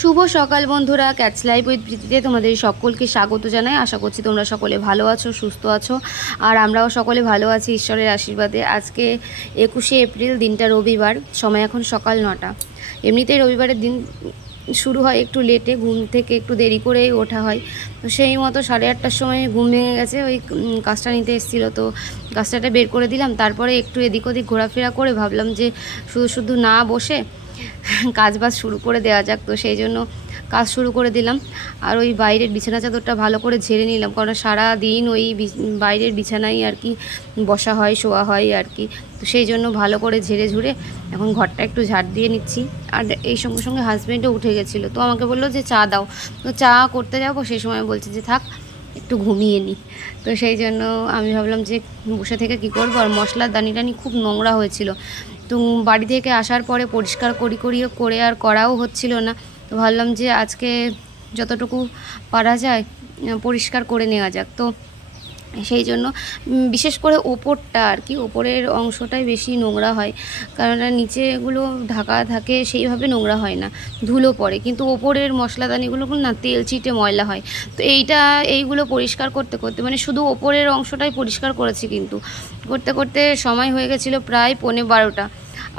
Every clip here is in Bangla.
শুভ সকাল বন্ধুরা ক্যাটস লাইফ উইথ প্রীতিতে তোমাদের সকলকে স্বাগত জানাই। আশা করছি তোমরা সকলে ভালো আছো, সুস্থ আছো, আর আমরাও সকলে ভালো আছি ঈশ্বরের আশীর্বাদে। আজকে একুশে এপ্রিল, দিনটা রবিবার, সময় এখন সকাল নটা। এমনিতেই রবিবারের দিন শুরু হয় একটু লেটে ঘুম থেকে একটু দেরি করেই ওঠা হয়। তো সেই মতো সাড়ে আটটার সময় ঘুম ভেঙে গেছে, ওই কাজটা নিতে এসেছিল। তো কাজটাটা বের করে দিলাম, তারপরে একটু এদিক ওদিক ঘোরাফেরা করে ভাবলাম যে শুধু শুধু না বসে কাজ বাজ শুরু করে দেওয়া যাক। তো সেই জন্য কাজ শুরু করে দিলাম। আর ওই বাইরের বিছানা চাদরটা ভালো করে ঝেড়ে নিলাম। কারণ সারা দিন ওই বাইরের বিছানায় আর কি বসা হয়, শোয়া হয় আর কি। তো সেই জন্য ভালো করে ঝেড়ে ঝুড়ে এখন ঘরটা একটু ঝাড় দিয়ে নিচ্ছি। আর এই সঙ্গে সঙ্গে হাজব্যান্ডও উঠে গেছিল। তো আমাকে বলল যে, চা দাও। তো চা করতে যাব, সেই সময় বলছে যে, থাক, একটু ঘুমিয়ে নিই তো সেই জন্য আমি ভাবলাম যে, বসে থেকে কী করব? আর মশলার দানি টানি খুব নোংরা হয়েছিল। তো বাড়ি থেকে আসার পরে পরিষ্কার করি করিও করে আর করাও হচ্ছিল না। তো ভাবলাম যে আজকে যতটুকু পারা যায় পরিষ্কার করে নেওয়া যাক। তো সেই জন্য বিশেষ করে ওপরটা আর কি, ওপরের অংশটাই বেশি নোংরা হয়। কারণ নিচেগুলো ঢাকা থাকে সেইভাবে নোংরা হয় না, ধুলো পড়ে। কিন্তু ওপরের মশলাদানিগুলো না, তেল চিটে ময়লা হয়। তো এইটা, এইগুলো পরিষ্কার করতে করতে মানে শুধু ওপরের অংশটাই পরিষ্কার করেছি কিন্তু। করতে করতে সময় হয়ে গেছিল প্রায় পৌনে বারোটা।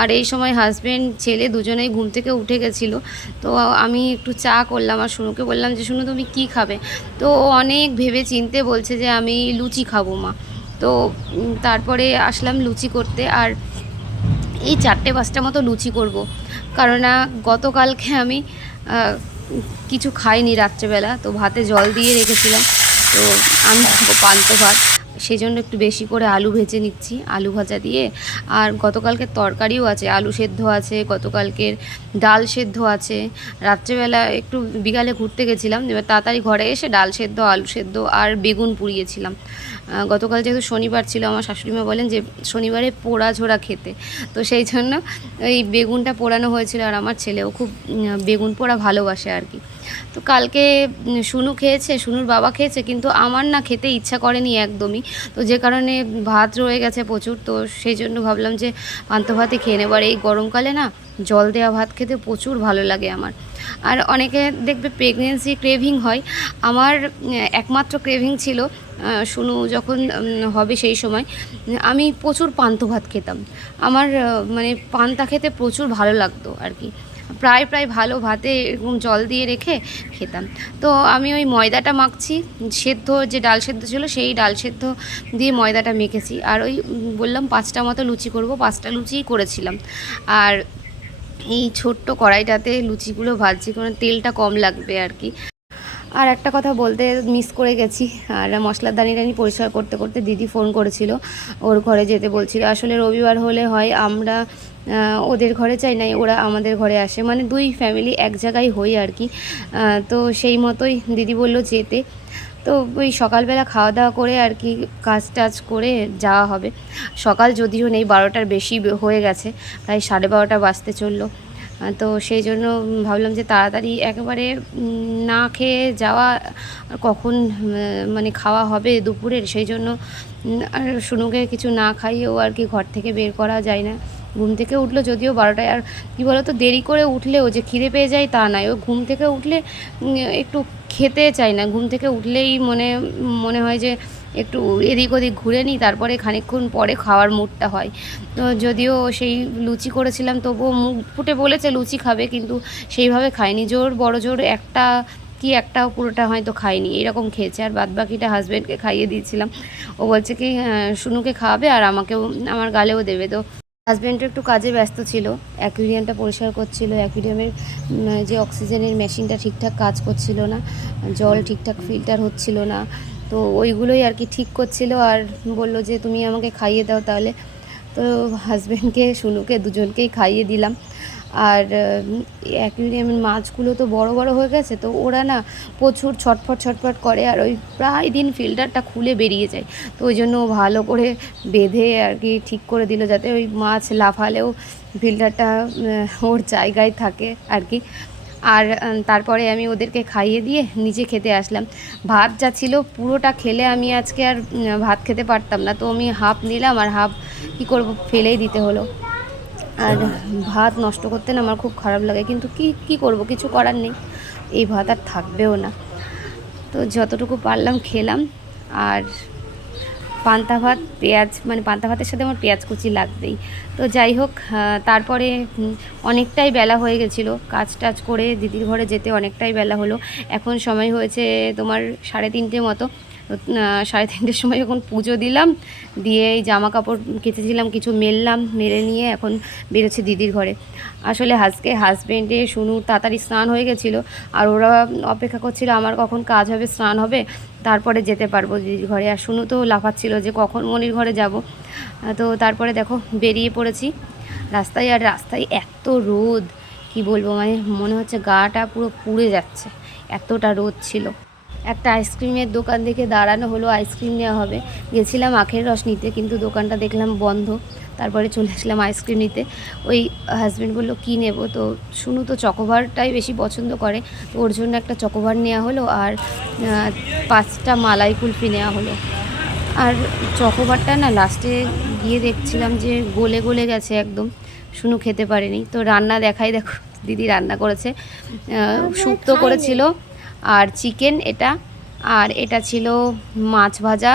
আর এই সময় হাজব্যান্ড ছেলে দুজনেই ঘুম থেকে উঠে গেছিল। তো আমি একটু চা করলাম আর শুনুকে বললাম যে শুনু তুমি কী খাবে? তো অনেক ভেবে চিনতে বলছে যে, আমি লুচি খাব মা। তো তারপরে আসলাম লুচি করতে আর এই চারটে পাঁচটা মতো লুচি করব। কারণ না গতকালকে আমি কিছু খাইনি রাত্রেবেলা, তো ভাতে জল দিয়ে রেখেছিলাম। তো আমি খাব পান্ত ভাত। সেই জন্য একটু বেশি করে আলু ভেজে নিচ্ছি, আলু ভাজা দিয়ে। আর গতকালকে তরকারিও আছে, আলু সেদ্ধ আছে, গতকালকের ডাল সেদ্ধ আছে। রাত্রেবেলা একটু বিকালে ঘুরতে গেছিলাম, এবার তাড়াতাড়ি ঘরে এসে ডাল সেদ্ধ, আলু সেদ্ধ আর বেগুন পুড়িয়েছিলাম। গতকাল যেহেতু শনিবার ছিল, আমার শাশুড়িমা বলেন যে শনিবারে পোড়া ঝোড়া খেতে। তো সেই জন্য ওই বেগুনটা পোড়ানো হয়েছিল আর আমার ছেলেও খুব বেগুন পোড়া ভালোবাসে আর কি। তো কালকে শুনু খেয়েছে, শুনুর বাবা খেয়েছে, কিন্তু আমার না খেতে ইচ্ছা করেনি একদমই। তো যে কারণে ভাত রয়ে গেছে প্রচুর, তো সেই জন্য ভাবলাম যে পান্ত ভাতই খেয়ে নেবার এই গরমকালে না জল দেওয়া ভাত খেতে প্রচুর ভালো লাগে আমার। আর অনেকে দেখবে প্রেগনেন্সি ক্রেভিং হয়। আমার একমাত্র ক্রেভিং ছিল শুনু যখন হবে সেই সময়, আমি প্রচুর পান্ত ভাত খেতাম। আমার মানে পান্তা খেতে প্রচুর ভালো লাগতো আর কি। প্রায় প্রায় ভালো ভাতে এরকম জল দিয়ে রেখে খেতাম। তো আমি ওই ময়দাটা মাখছি, সেদ্ধ যে ডাল সেদ্ধ ছিল সেই ডাল সেদ্ধ দিয়ে ময়দাটা মেখেছি। আর ওই বললাম পাঁচটা মতো লুচি করব, পাঁচটা লুচিই করেছিলাম। আর এই ছোট্ট কড়াইটাতে লুচিগুলো ভাজছি কারণ তেলটা কম লাগবে আর কি। আর একটা কথা বলতে মিস করে গেছি। আর মশলার দানি টানি পরিষ্কার করতে করতে দিদি ফোন করেছিল। ওর ঘরে যেতে বলছিল, আসলে রবিবার হলে হয়, আমরা ওদের ঘরে চাই নাই, ওরা আমাদের ঘরে আসে। মানে দুই ফ্যামিলি এক জায়গায় হই আর কি। তো সেই মতোই দিদি বলল যেতে। তো ওই সকালবেলা খাওয়া দাওয়া করে আর কি কাজ টাজ করে যাওয়া হবে। সকাল যদিও নেই, বারোটার বেশি হয়ে গেছে, প্রায় সাড়ে বারোটা বাজতে চলল। তো সেই জন্য ভাবলাম যে তাড়াতাড়ি একেবারে না খেয়ে যাওয়া কখন মানে খাওয়া হবে দুপুরের, সেই জন্য আর শুনুকে কিছু না খাইয়েও আর কি ঘর থেকে বের করা যায় না। ঘুম থেকে উঠল যদিও বারোটায়, আর কী বলো তো দেরি করে উঠলেও যে খিদে পেয়ে যায় তা নয়। ও ঘুম থেকে উঠলে একটু খেতে চায় না। ঘুম থেকে উঠলেই মনে মনে হয় যে একটু এদিক ওদিক ঘুরে নিই, তারপরে খানিকক্ষণ পরে খাওয়ার মুডটা হয়। তো যদিও সেই লুচি করেছিলাম, তবুও মুখ ফুটে বলেছে লুচি খাবে, কিন্তু সেইভাবে খায়নি। জোর, বড় জোর, একটা কি একটা পুরোটা হয়তো খায়নি। এরকম খেয়েছে, আর বাদ বাকিটা হাজব্যান্ডকে খাইয়ে দিয়েছিলাম। ও বলছে কি শুনুকে খাওয়াবে আর আমাকেও, আমার গালেও দেবে। তো হাজব্যান্ডও একটু কাজে ব্যস্ত ছিল, অ্যাকুরিয়ামটা পরিষ্কার করছিল, অ্যাকুরিয়ামের যে অক্সিজেনের মেশিনটা ঠিকঠাক কাজ করছিল না, জল ঠিকঠাক ফিল্টার হচ্ছিল না, তো ওইগুলোই আর কি ঠিক করছিল আর বলল যে তুমি আমাকে খাইয়ে দাও তাহলে। তো হাজব্যান্ডকে শুনুকে দুজনকেই খাইয়ে দিলাম। আর অ্যাকুরিয়ামের মাছগুলো তো বড় বড় হয়ে গেছে, তো ওরা না প্রচুর ছটফট ছটফট করে আর ওই প্রায় দিন ফিল্টারটা খুলে বেরিয়ে যায়। তো ওই জন্য ভালো করে বেঁধে আর কি ঠিক করে দিল যাতে ওই মাছ লাফালেও ফিল্টারটা ওর জায়গায় থাকে আর কি। আর তারপরে আমি ওদেরকে খাইয়ে দিয়ে নিচে খেতে আসলাম। ভাত যা ছিল পুরোটা খেলে আমি আজকে আর ভাত খেতে পারতাম না, তো আমি হাফ নিলাম আর হাফ কী করব, ফেলেই দিতে হলো। আর ভাত নষ্ট করতে না আমার খুব খারাপ লাগে। কিন্তু কি কি করব? কিছু করার নেই। এই ভাত আর থাকবেও না। তো যতটুকু পারলাম খেলাম। আর পান্তা ভাত, পেঁয়াজ মানে পান্তা ভাতের সাথে আমার পেঁয়াজ কুচি লাগবেই। তো যাই হোক তারপরে অনেকটাই বেলা হয়ে গেছিল। কাজ টাজ করে দিদির ঘরে যেতে অনেকটাই বেলা হলো। এখন সময় হয়েছে তোমার সাড়ে তিনটে মতো। তো, সাড়ে তিনটের সময় যখন পুজো দিলাম দিয়ে এই জামা কাপড় কেচেছিলাম কিছু মেললাম মেলে নিয়ে এখন বেরোচ্ছে দিদির ঘরে। আসলে আজকে হাজবেন্ডে শুনু তাড়াতাড়ি স্নান হয়ে গেছিল আর ওরা অপেক্ষা করছিল আমার কখন কাজ হবে স্নান হবে তারপরে যেতে পারব দিদির ঘরে। আর শুনু তো লাফাচ্ছিল যে কখন মনির ঘরে যাব। তো তারপরে দেখো বেরিয়ে পড়েছি রাস্তায় আর রাস্তায় এত রোদ কি বলব মানে মনে হচ্ছে গাটা পুরো পুড়ে যাচ্ছে এতটা রোদ ছিল। একটা আইসক্রিমের দোকান দেখে দাঁড়ানো হলো আইসক্রিম নেওয়া হবে। গেছিলাম আখের রস নিতে কিন্তু দোকানটা দেখলাম বন্ধ। তারপরে চলে আসলাম আইসক্রিম নিতে। ওই হাজব্যান্ড বলল কী নেব? তো শুনু তো চকোবারটাই বেশি পছন্দ করে। তো ওর জন্য একটা চকোবার নেওয়া হলো আর পাঁচটা মালাই কুলফি নেওয়া হলো। আর চকোবারটা না লাস্টে গিয়ে দেখছিলাম যে গলে গলে গেছে একদম। শুনু খেতে পারেনি। তো রান্না দেখাই দেখো দিদি রান্না করেছে। শুক্তো করেছিল। আর চিকেন এটা, আর এটা ছিল মাছ ভাজা,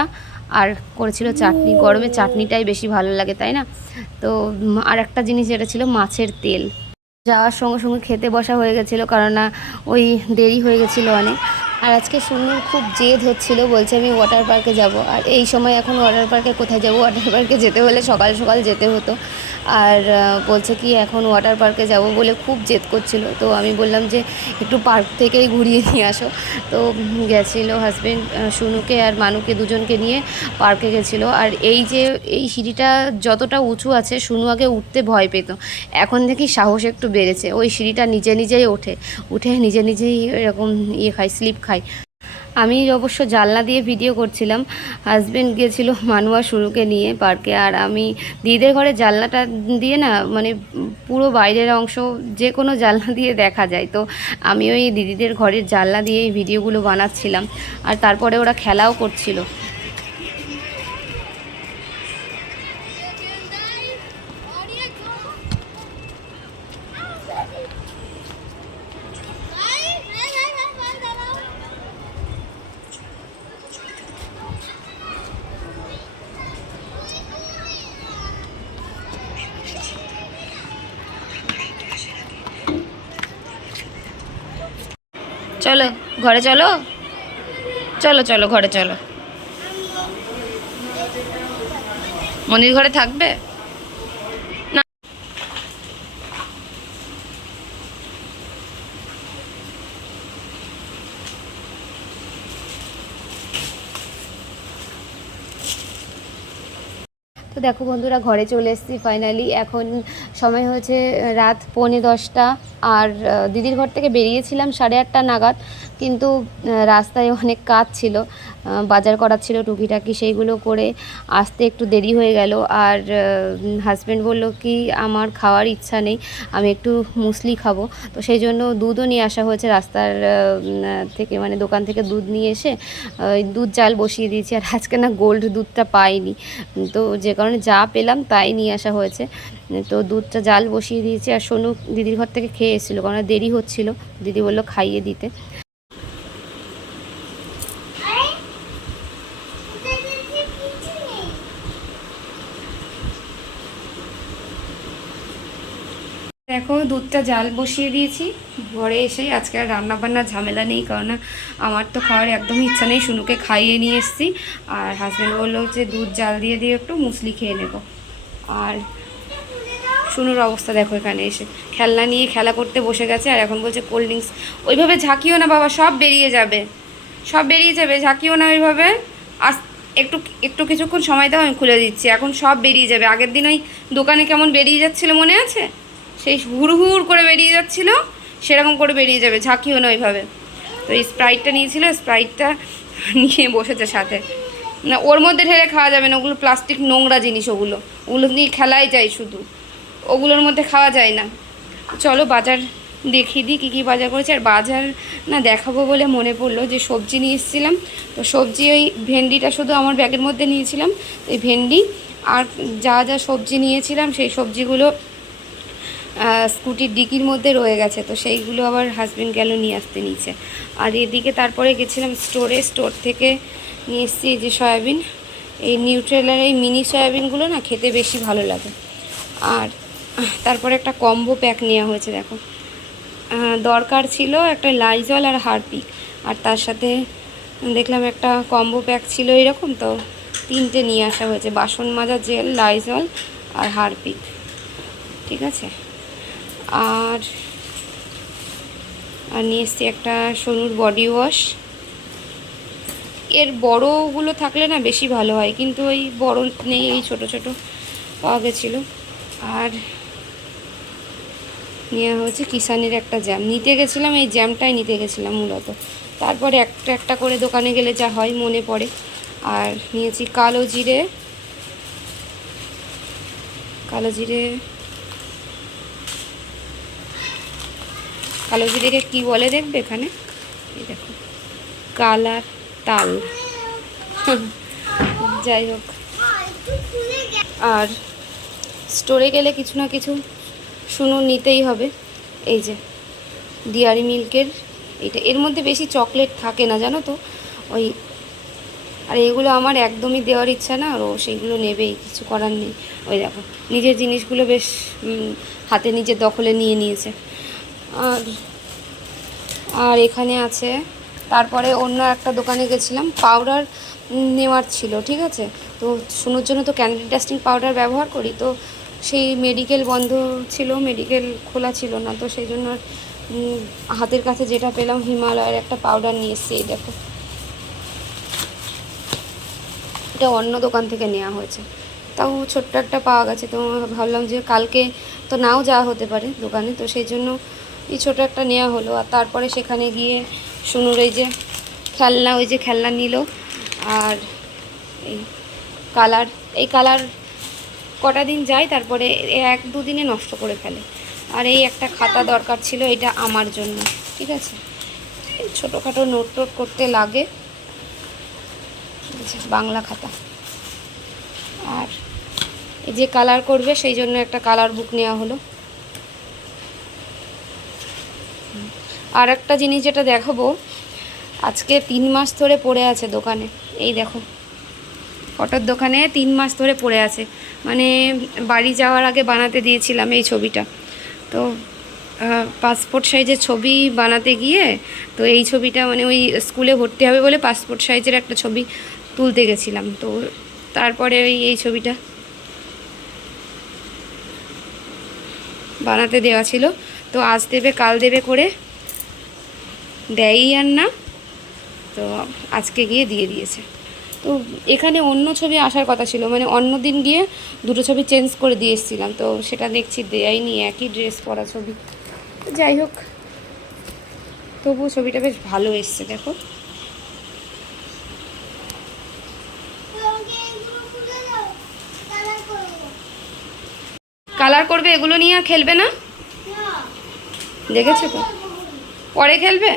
আর করেছিল চাটনি। গরমে চাটনিটাই বেশি ভালো লাগে, তাই না? তো আর একটা জিনিস যেটা ছিল মাছের তেল। যাওয়ার সঙ্গে সঙ্গে খেতে বসা হয়ে গেছিল কারণ ওই দেরি হয়ে গেছিল অনেক। আর আজকে শুনুর খুব জেদ হচ্ছিল, বলছে আমি ওয়াটার পার্কে যাব। আর এই সময় এখন ওয়াটার পার্কে কোথায় যাব? ওয়াটার পার্কে যেতে হলে সকাল সকাল যেতে হতো। আর বলছে কি এখন ওয়াটার পার্কে যাব বলে খুব জেদ করছিল। তো আমি বললাম যে একটু পার্ক থেকেই ঘুরিয়ে নিয়ে আসো। তো গেছিল হাজব্যান্ড শুনুকে আর মানুকে দুজনকে নিয়ে পার্কে গেছিল। আর এই যে, এই সিঁড়িটা যতটা উঁচু আছে শুনু আগে উঠতে ভয় পেত। এখন দেখি সাহস একটু বেড়েছে। ওই সিঁড়িটা নিজে নিজেই ওঠে। উঠে নিজে নিজেই এরকম ইয়ে খায় স্লিপ খায় আমি অবশ্য জানলা দিয়ে ভিডিও করছিলাম। হাজব্যান্ড গিয়েছিল মানুয়া শুরুকে নিয়ে পার্কে আর আমি দিদিদের ঘরে জানলাটা দিয়ে না মানে পুরো বাইরের অংশ যে কোনো জানলা দিয়ে দেখা যায়। তো আমি ওই দিদিদের ঘরের জানলা দিয়ে এই ভিডিওগুলো বানাচ্ছিলাম। আর তারপরে ওরা খেলাও করছিল। ঘরে চলো? চলো চলো ঘরে চলো। মনির ঘরে থাকবে? তো দেখো বন্ধুরা, ঘরে চলে এসেছি ফাইনালি এখন সময় হয়েছে রাত পৌনে দশটা। আর দিদির ঘর থেকে বেরিয়েছিলাম সাড়ে আটটা নাগাদ, কিন্তু রাস্তায় অনেক কাজ ছিল। বাজার করার ছিল টুকিটাকি সেইগুলো করে আসতে একটু দেরি হয়ে গেল। আর হাজব্যান্ড বলল কি, আমার খাওয়ার ইচ্ছা নেই, আমি একটু মুসলি খাব। তো সেই জন্য দুধও নিয়ে আসা হয়েছে রাস্তার থেকে মানে দোকান থেকে দুধ নিয়ে এসে দুধ জাল বসিয়ে দিয়েছি। আর আজকে না গোল্ড দুধটা পাইনি। তো যে কারণে যা পেলাম তাই নিয়ে আসা হয়েছে। তো দুধটা জাল বসিয়ে দিয়েছি। আর সোনু দিদির ঘর থেকে খেয়ে এসেছিল, কারণ দেরি হচ্ছিল। দিদি বলল খাইয়ে দিতে। দেখো দুধটা জাল বসিয়ে দিয়েছি। ঘরে এসেই আজকে আর রান্না বান্নার ঝামেলা নেই, কারণ আমার তো খাওয়ার একদমই ইচ্ছা নেই। শুনুকে খাইয়ে নিয়ে এসেছি। আর হাজব্যান্ড বলল যে দুধ জাল দিয়ে দিয়ে একটু মুসলি খেয়ে নেব। আর শুনুর অবস্থা দেখো এখানে এসে। খেলনা নিয়ে খেলা করতে বসে গেছে আর এখন বলছে কোল্ড ড্রিঙ্কস ওইভাবে ঝাঁকিও না বাবা, সব বেরিয়ে যাবে। সব বেরিয়ে যাবে, ঝাঁকিও না ওইভাবে। আস, একটু একটু কিছুক্ষণ সময় দাও, আমি খুলে দিচ্ছি। এখন সব বেরিয়ে যাবে। আগের দিন ওই দোকানে কেমন বেরিয়ে যাচ্ছিল মনে আছে? সেই হুড় হুড় করে বেরিয়ে যাচ্ছিল, সেরকম করে বেরিয়ে যাবে ঝাঁকিও না ওইভাবে। তো এই স্প্রাইটটা নিয়েছিল স্প্রাইটটা নিয়ে বসেছে সাথে। না, ওর মধ্যে ঢেলে খাওয়া যাবে না, ওগুলো প্লাস্টিক নোংরা জিনিস ওগুলো। ওগুলো নিয়ে খেলাই যায় শুধু। ওগুলোর মধ্যে খাওয়া যায় না। চলো বাজার দেখিয়ে দিই কী কী বাজার করেছে। আর বাজার না দেখাবো বলে মনে পড়ল যে সবজি নিয়ে এসেছিলাম। তো সবজি ওই ভেন্ডিটা শুধু আমার ব্যাগের মধ্যে নিয়েছিলাম। এই ভেন্ডি আর যা যা সবজি নিয়েছিলাম, সেই সবজিগুলো স্কুটির ডিকির মধ্যে রয়ে গেছে, তো সেইগুলো আবার হাজবেন্ড গেল নিয়ে আসতে নিচে আর এদিকে তারপরে গেছিলাম স্টোরে স্টোর থেকে নিয়ে এসেছি যে সয়াবিন। এই নিউট্রেলার এই মিনি সয়াবিনগুলো না খেতে বেশি ভালো লাগে। আর তারপরে একটা কম্বো প্যাক নেওয়া হয়েছে, দেখো। দরকার ছিল একটা লাইজল আর হারপিক আর তার সাথে দেখলাম একটা কম্বো প্যাক ছিল এরকম, তো তিনটে নিয়ে আসা হয়েছে। বাসন মাজা জেল লাইজল আর হারপিক ঠিক আছে? আর আর নিয়ে এসছি একটা সোনুর বডি ওয়াশ এর বড়গুলো থাকলে না বেশি ভালো হয়, কিন্তু ওই বড় নেই, এই ছোট ছোট পাওয়া গেছিল। আর নেওয়া হচ্ছে কিষানের একটা জ্যাম নিতে গেছিলাম, এই জ্যামটাই নিতে গেছিলাম মূলত। তারপরে একটা একটা করে দোকানে গেলে যা হয়, মনে পড়ে। আর নিয়েছি কালো জিরে কালো জিরে কালো জিরেকে কী বলে দেখবে এখানে? দেখো, কালার তাল। যাই হোক। আর স্টোরে গেলে কিছু না কিছু শুনুন নিতেই হবে। এই যে ডিয়ারি মিল্কের এটা, এর মধ্যে বেশি চকলেট থাকে না, জানো তো? ওই, আর এগুলো আমার একদমই দেওয়ার ইচ্ছা না, আর ও সেইগুলো নেবেই, কিছু করার নেই। ওই দেখো, নিজের জিনিসগুলো বেশ হাতে নিজের দখলে নিয়ে নিয়েছে। আর আর এখানে আছে। তারপরে অন্য একটা দোকানে গেছিলাম পাউডার নেওয়ার ছিল, ঠিক আছে? তো শুনোর জন্য তো ক্যান্ডি ডাস্টিং পাউডার ব্যবহার করি, তো সেই মেডিকেল বন্ধ ছিল মেডিকেল খোলা ছিল না, তো সেই জন্য হাতের কাছে যেটা পেলাম, হিমালয়ের একটা পাউডার নিয়ে এসেছি, এই দেখো। এটা অন্য দোকান থেকে নেওয়া হয়েছে। তাও ছোট্ট একটা পাওয়া গেছে, তো ভাবলাম যে কালকে তো নাও যাওয়া হতে পারে দোকানে, তো সেই জন্য এই ছোটো একটা নেওয়া হলো। আর তারপরে সেখানে গিয়ে শুনুর এই যে খেলনা, ওই যে খেলনা নিল। আর এই কালার এই কালার কটা দিন যায়, তারপরে এক দুদিনে নষ্ট করে ফেলে। আর এই একটা খাতা দরকার ছিল, এটা আমার জন্য, ঠিক আছে? এই ছোটোখাটো নোট টোট করতে লাগে। বাংলা খাতা। আর এই যে কালার করবে, সেই জন্য একটা কালার বুক নেওয়া হলো। আর একটা জিনিস যেটা দেখাবো, আজকে তিন মাস ধরে পড়ে আছে দোকানে। এই দেখো, ফটোর দোকানে তিন মাস ধরে পড়ে আছে। মানে বাড়ি যাওয়ার আগে বানাতে দিয়েছিলাম এই ছবিটা। তো পাসপোর্ট সাইজের ছবি বানাতে গিয়ে, তো এই ছবিটা মানে ওই স্কুলে ভর্তি হবে বলে পাসপোর্ট সাইজের একটা ছবি তুলতে গেছিলাম। তো তারপরে ওই, এই ছবিটা বানাতে দেওয়া ছিল। তো আজ দেবে, কাল দেবে করে। দেয়ই আর না। তো আজকে গিয়ে দিয়ে দিয়েছে। তো এখানে অন্য ছবি আসার কথা ছিল মানে অন্য দিন গিয়ে দুটো ছবি চেঞ্জ করে দিয়ে এসেছিলাম। তো সেটা দেখছি, দেয়নি, একই ড্রেস পরা ছবি। যাই হোক তবু ছবিটা বেশ ভালো এসছে, দেখো। কালার করবে, এগুলো নিয়ে আর খেলবে না? দেখেছ তো? পরে খেলবে?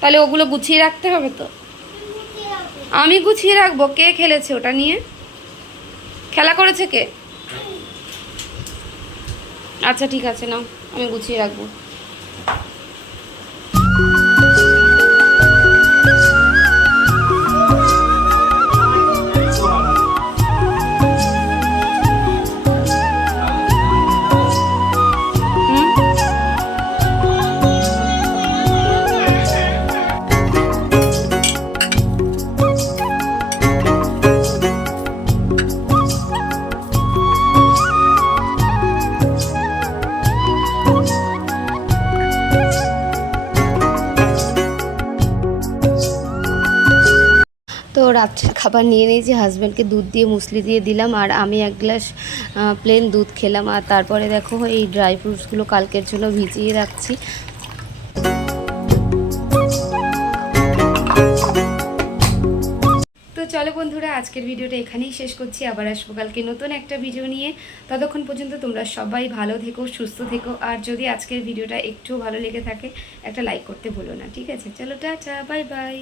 তাহলে ওগুলো গুছিয়ে রাখতে হবে তো? আমি গুছিয়ে রাখব। কে খেলেছে ওটা নিয়ে? খেলা করেছে কে? আচ্ছা ঠিক আছে, নাও, আমি গুছিয়ে রাখব। খাবার নিয়ে নিয়েছি হাজব্যান্ডকে দুধ দিয়ে, মুসলি দিয়ে দিলাম, আর আমি এক গ্লাস প্লেন দুধ খেলাম। আর তারপরে দেখো, এই ড্রাই ফ্রুটসগুলো কালকের জন্য ভিজিয়ে রাখছি। তো চলো বন্ধুরা, আজকের ভিডিওটা এখানেই শেষ করছি। আবার আসব কালকে নতুন একটা ভিডিও নিয়ে। ততক্ষণ পর্যন্ত তোমরা সবাই ভালো থেকো, সুস্থ থেকো। আর যদি আজকের ভিডিওটা একটু ভালো লেগে থাকে, একটা লাইক করতে ভুলো না, ঠিক আছে? চলো, টাটা বাই বাই